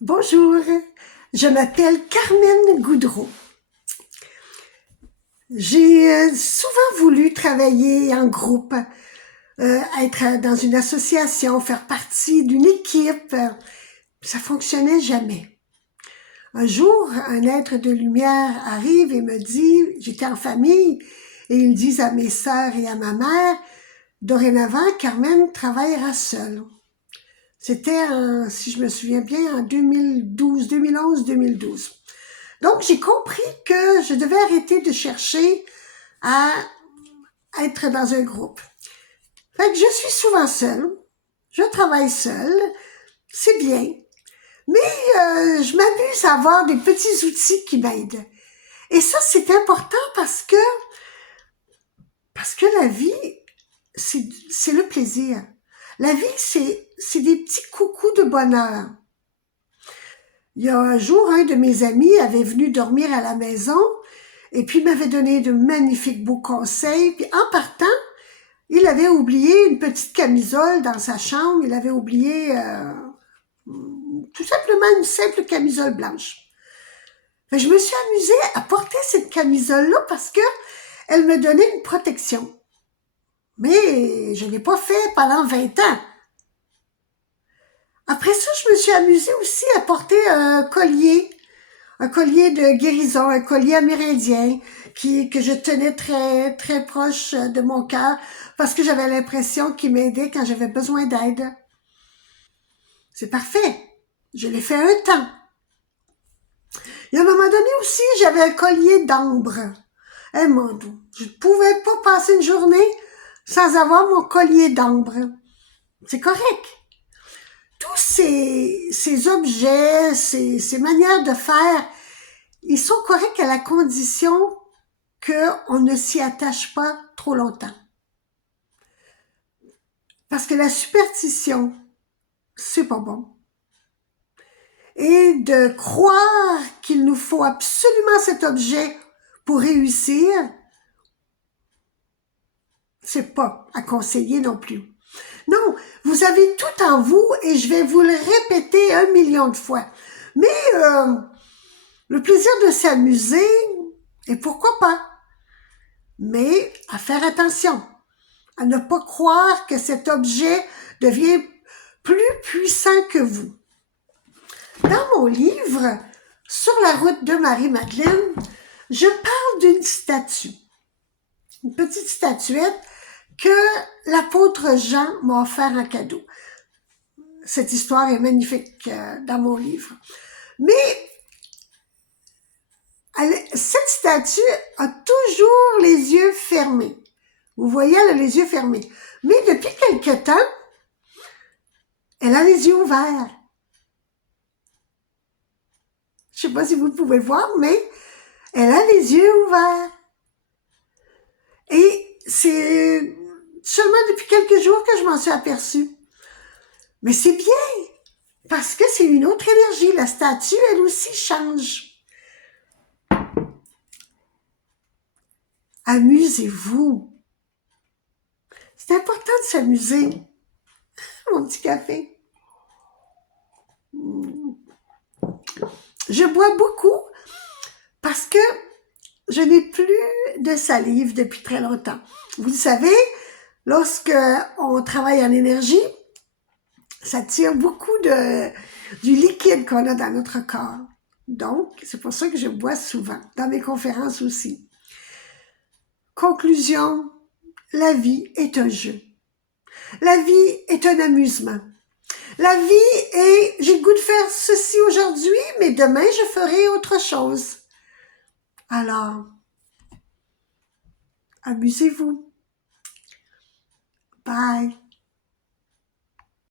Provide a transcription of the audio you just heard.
Bonjour, je m'appelle Carmen Goudreau. J'ai souvent voulu travailler en groupe, être dans une association, faire partie d'une équipe. Ça fonctionnait jamais. Un jour, un être de lumière arrive et me dit, j'étais en famille, et ils disent à mes sœurs et à ma mère, dorénavant, Carmen travaillera seule. C'était, si je me souviens bien, en 2012, 2011-2012. Donc, j'ai compris que je devais arrêter de chercher à être dans un groupe. Fait que je suis souvent seule, je travaille seule, c'est bien, mais je m'amuse à avoir des petits outils qui m'aident. Et ça, c'est important parce que la vie, c'est le plaisir. La vie, c'est des petits coucous de bonheur. Il y a un jour, un de mes amis avait venu dormir à la maison et puis m'avait donné de magnifiques beaux conseils. Puis en partant, il avait oublié une petite camisole dans sa chambre. Il avait oublié tout simplement une simple camisole blanche. Fait que je me suis amusée à porter cette camisole-là parce que elle me donnait une protection. Mais je ne l'ai pas fait pendant 20 ans. Après ça, je me suis amusée aussi à porter un collier de guérison, un collier amérindien que je tenais très très proche de mon cœur parce que j'avais l'impression qu'il m'aidait quand j'avais besoin d'aide. C'est parfait. Je l'ai fait un temps. Et à un moment donné aussi, j'avais un collier d'ambre. Eh mon Dieu, je ne pouvais pas passer une journée sans avoir mon collier d'ambre. C'est correct. Tous ces objets, ces manières de faire, ils sont corrects à la condition qu'on ne s'y attache pas trop longtemps. Parce que la superstition, c'est pas bon. Et de croire qu'il nous faut absolument cet objet pour réussir, c'est pas à conseiller non plus. Non, vous avez tout en vous et je vais vous le répéter 1 million de fois. Mais le plaisir de s'amuser, et pourquoi pas, mais à faire attention, à ne pas croire que cet objet devient plus puissant que vous. Dans mon livre, Sur la route de Marie-Madeleine, je parle d'une statue, une petite statuette que l'apôtre Jean m'a offert en cadeau. Cette histoire est magnifique dans mon livre. Mais cette statue a toujours les yeux fermés. Vous voyez, elle a les yeux fermés. Mais depuis quelque temps, elle a les yeux ouverts. Je ne sais pas si vous pouvez voir, mais elle a les yeux ouverts. Et c'est seulement depuis quelques jours que je m'en suis aperçue. Mais c'est bien, parce que c'est une autre énergie. La statue, elle aussi, change. Amusez-vous. C'est important de s'amuser. Mon petit café. Je bois beaucoup parce que je n'ai plus de salive depuis très longtemps. Vous le savez, lorsque on travaille en énergie, ça tire beaucoup du liquide qu'on a dans notre corps. Donc, c'est pour ça que je bois souvent, dans mes conférences aussi. Conclusion, la vie est un jeu. La vie est un amusement. La vie est, j'ai le goût de faire ceci aujourd'hui, mais demain, je ferai autre chose. Alors, amusez-vous. Bye.